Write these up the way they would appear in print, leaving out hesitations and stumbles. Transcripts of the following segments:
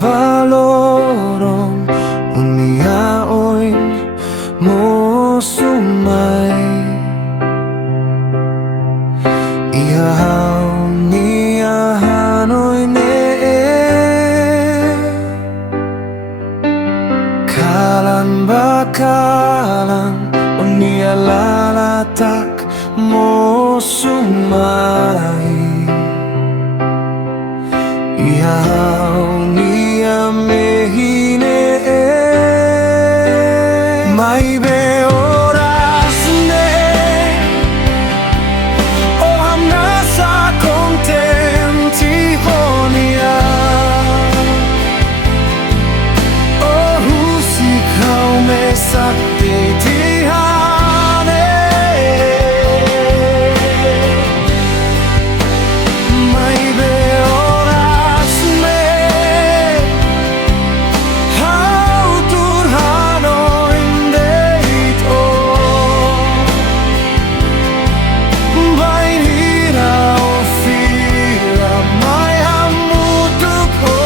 baloron uniaoin mo sumay ihahaw niya hanoy ne kalan bakalan unia lalatak mo sumay ihahaw niya mehine may be oras ne o hamna sa contentiho niya o husikaw me sakte tihane may be oras ne how turhano indeit o bainira o fila may hamutuk o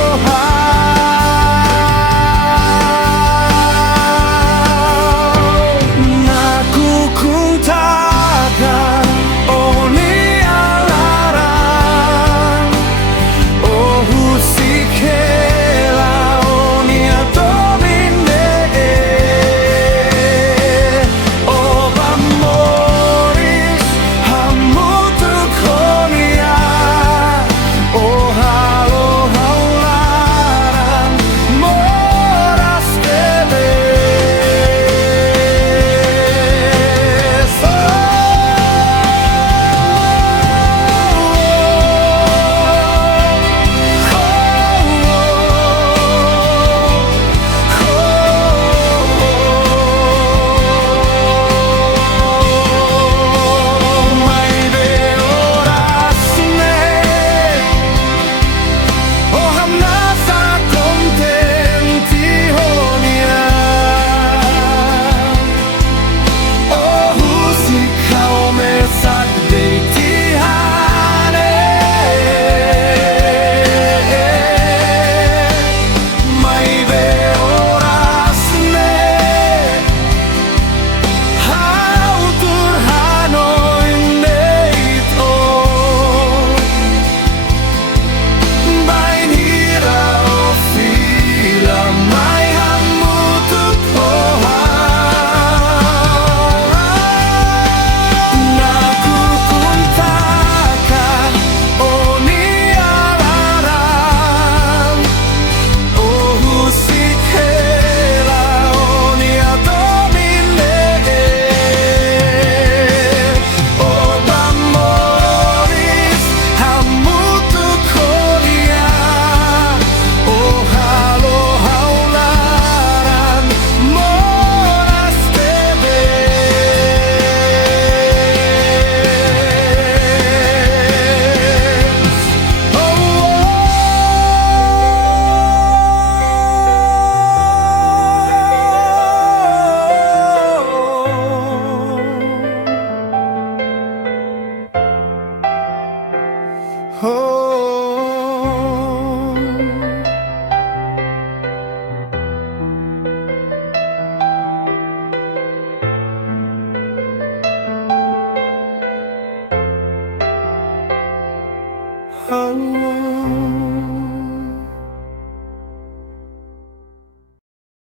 nakukuntakan o nialaran o husikela o niatomine o bamoris hamutuk o nia o halo haularan moras teles may be oras ne o hamna sa contentiho niya o husikaw me sakte tihane may be oras ne how turhano indeit o bainira o fila may hamutuk o nakukuntakan o nialaran o husikela o niatomine o bamoris hamutuk o nia o halo haularan moras teves oh